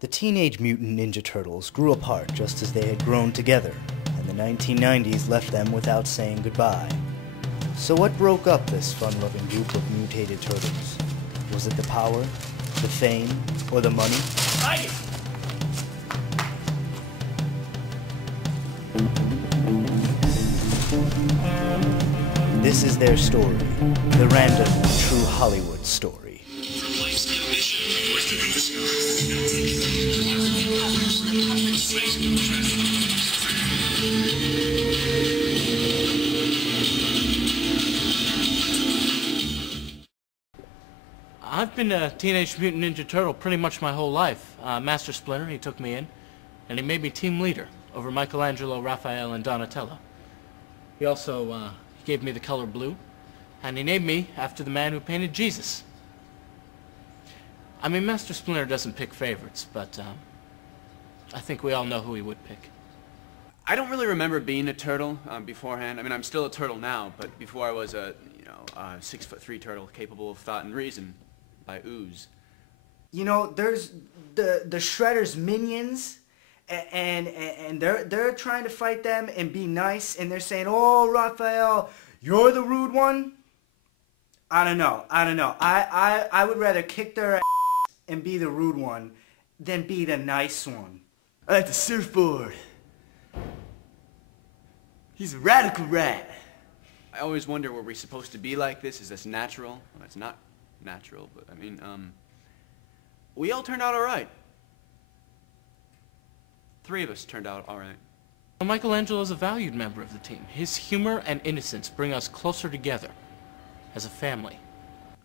The Teenage Mutant Ninja Turtles grew apart just as they had grown together, and the 1990s left them without saying goodbye. So what broke up this fun-loving group of mutated turtles? Was it the power, the fame, or the money? This is their story, the random, true Hollywood story. I've been a Teenage Mutant Ninja Turtle pretty much my whole life. Master Splinter, he took me in, and he made me team leader over Michelangelo, Raphael, and Donatello. He also gave me the color blue, and he named me after the man who painted Jesus. I mean, Master Splinter doesn't pick favorites, but I think we all know who he would pick. I don't really remember being a turtle beforehand. I mean, I'm still a turtle now, but before I was a, 6'3" turtle capable of thought and reason by ooze. You know, there's the Shredder's minions, and they're trying to fight them and be nice, and they're saying, "Oh, Raphael, you're the rude one." I don't know. I would rather kick their ass and be the rude one than be the nice one. I like the surfboard. He's a radical rat. I always wonder, were we supposed to be like this? Is this natural? Well, it's not natural, but I mean, we all turned out all right. 3 of us turned out all right. Michelangelo is a valued member of the team. His humor and innocence bring us closer together as a family.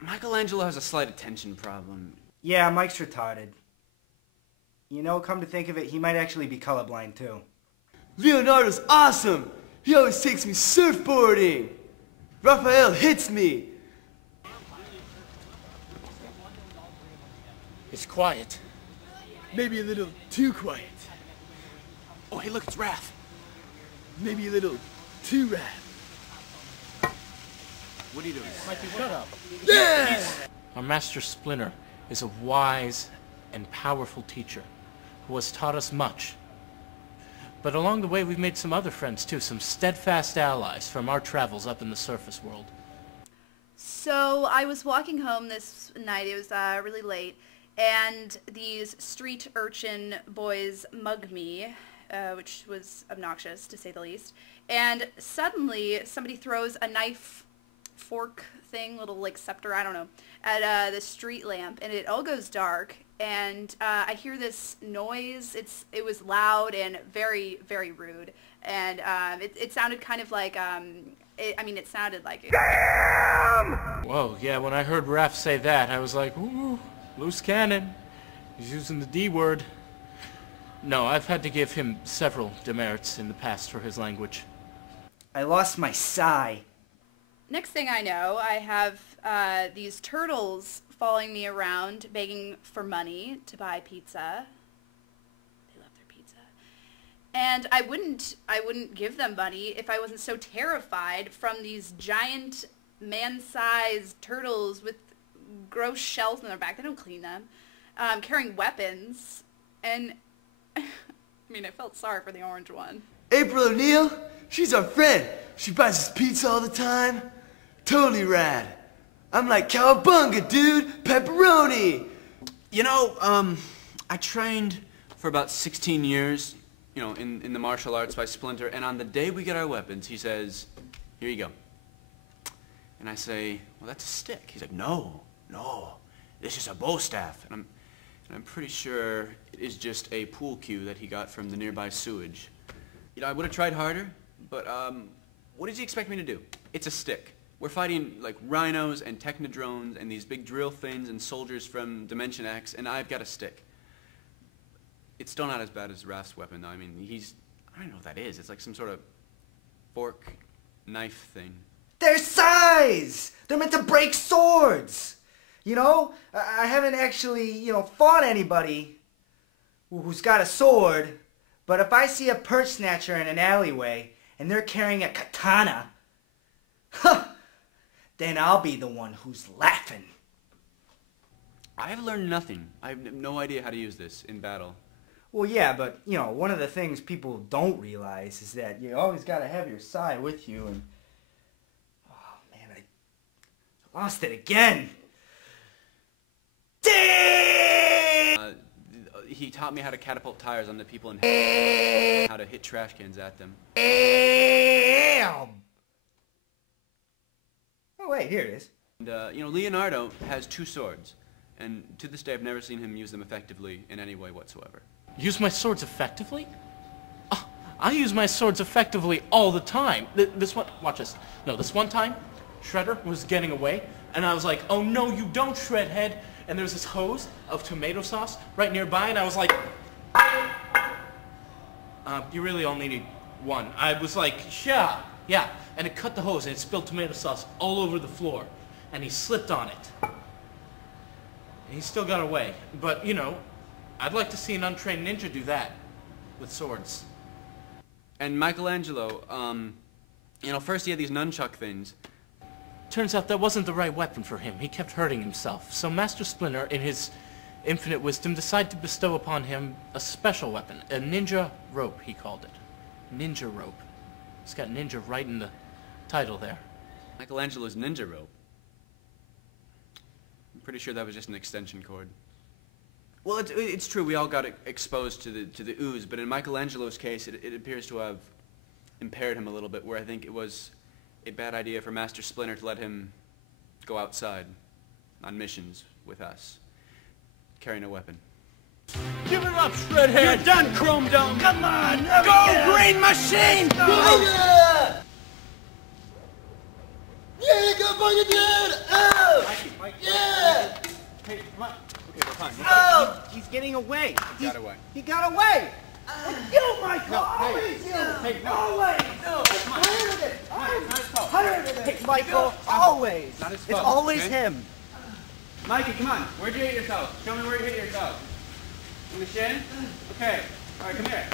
Michelangelo has a slight attention problem. Yeah, Mike's retarded. You know, come to think of it, he might actually be colorblind too. Leonardo's awesome. He always takes me surfboarding. Raphael hits me. It's quiet. Maybe a little too quiet. Oh, hey, look, it's Raph. Maybe a little too Raph. What are you doing? Mikey, shut up. Yeah! Our Master Splinter is a wise and powerful teacher who has taught us much. But along the way, we've made some other friends, too, some steadfast allies from our travels up in the surface world. So I was walking home this night, it was really late, and these street urchin boys mugged me, which was obnoxious, to say the least. And suddenly, somebody throws a knife fork thing, little like scepter, I don't know, at the street lamp, and it all goes dark. And I hear this noise. It was loud and very, very rude. And it sounded kind of like, it sounded like... Damn! Whoa, yeah, when I heard Raph say that, I was like, ooh, loose cannon. He's using the D word. No, I've had to give him several demerits in the past for his language. I lost my sigh. Next thing I know, I have these turtles following me around, begging for money to buy pizza. They love their pizza. And I wouldn't give them money if I wasn't so terrified from these giant man-sized turtles with gross shells in their back. They don't clean them. Carrying weapons. And, I mean, I felt sorry for the orange one. April O'Neil, she's our friend. She buys us pizza all the time. Totally rad. I'm like, cowabunga, dude! Pepperoni! You know, I trained for about 16 years, in the martial arts by Splinter, and on the day we get our weapons, he says, "Here you go." And I say, "Well, that's a stick." He's like, No, this is a bow staff. And I'm pretty sure it is just a pool cue that he got from the nearby sewage. I would have tried harder, but, what does he expect me to do? It's a stick. We're fighting, like, rhinos and technodrones and these big drill things and soldiers from Dimension X, and I've got a stick. It's still not as bad as Raph's weapon, though. I mean, I don't know what that is. It's like some sort of fork, knife thing. Their size! They're meant to break swords! You know? I haven't actually, fought anybody who's got a sword, but if I see a purse snatcher in an alleyway and they're carrying a katana, then I'll be the one who's laughing. I've learned nothing. I have no idea how to use this in battle. Well, yeah, but, you know, one of the things people don't realize is that you always got to have your sai with you, and... Oh, man, I lost it again! Damn! He taught me how to catapult tires on the people and how to hit trash cans at them. Damn! Oh, wait, here it is. And, you know, Leonardo has 2 swords, and to this day I've never seen him use them effectively in any way whatsoever. Use my swords effectively? Oh, I use my swords effectively all the time. This one, watch this. No, this one time, Shredder was getting away, and I was like, oh no, you don't, Shredhead. And there was this hose of tomato sauce right nearby, and I was like, you really only need one. I was like, yeah. And it cut the hose, and it spilled tomato sauce all over the floor. And he slipped on it. And he still got away. But, you know, I'd like to see an untrained ninja do that with swords. And Michelangelo, you know, first he had these nunchuck things. Turns out that wasn't the right weapon for him. He kept hurting himself. So Master Splinter, in his infinite wisdom, decided to bestow upon him a special weapon. A ninja rope, he called it. Ninja rope. It's got ninja right in the title there. Michelangelo's ninja rope. I'm pretty sure that was just an extension cord. Well, it's true, we all got exposed to the ooze, but in Michelangelo's case, it appears to have impaired him a little bit, where I think it was a bad idea for Master Splinter to let him go outside on missions with us, carrying a weapon. Give it up, Shredhead! You're done, Chrome Dome! Come on! Go, Green Machine! Yeah! Yeah, go Bunga Dude! Oh! Mikey. Yeah! Hey, come on. Okay, we're fine. Oh! He's getting away. He got away. He got away! You, Michael! hey, Hey, no. always! No, come on. Not his fault. Hey, Michael, always! Not his It's fault, always okay? him. Mikey, come on. Where'd you hit yourself? Show me where you hit yourself. In the shin? Okay. All right, come here.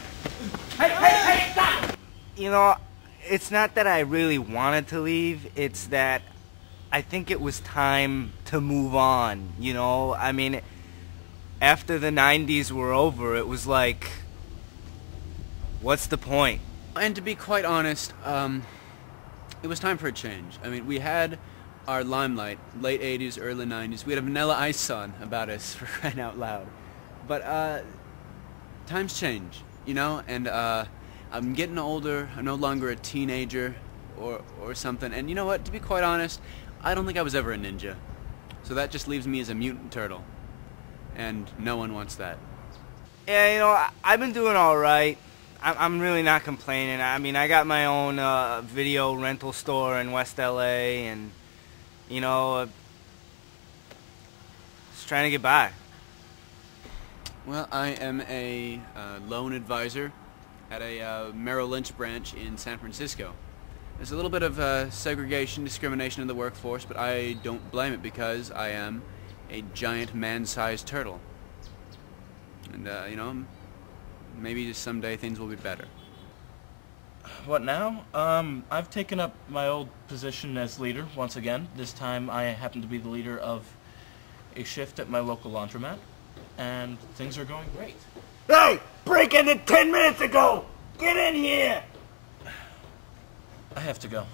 Hey, stop! You know, it's not that I really wanted to leave, it's that I think it was time to move on, you know? I mean, after the 90s were over, it was like, what's the point? And to be quite honest, it was time for a change. I mean, we had our limelight, late 80s, early 90s. We had a Vanilla Ice song about us, for crying out loud. But times change, you know, and I'm getting older. I'm no longer a teenager or something. And you know what? To be quite honest, I don't think I was ever a ninja. So that just leaves me as a mutant turtle. And no one wants that. Yeah, you know, I've been doing all right. I'm really not complaining. I mean, I got my own video rental store in West LA, and, you know, just trying to get by. Well, I am a loan advisor at a Merrill Lynch branch in San Francisco. There's a little bit of segregation, discrimination in the workforce, but I don't blame it because I am a giant man-sized turtle. And, you know, maybe just someday things will be better. What now? I've taken up my old position as leader once again. This time I happen to be the leader of a shift at my local laundromat, and things are going great. Hey! Break in it 10 minutes ago! Get in here! I have to go.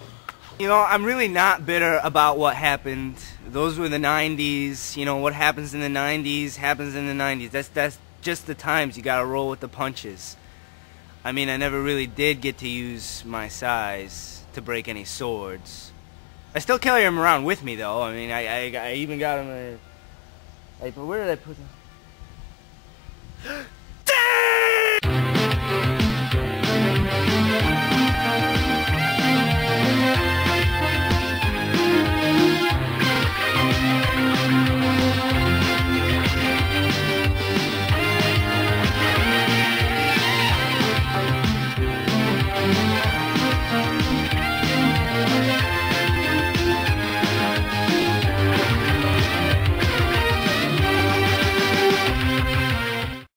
You know, I'm really not bitter about what happened. Those were the 90s. You know, what happens in the 90s happens in the 90s. That's just the times. You gotta roll with the punches. I mean, I never really did get to use my size to break any swords. I still carry them around with me, though. I mean, I even got them. But where did I put them?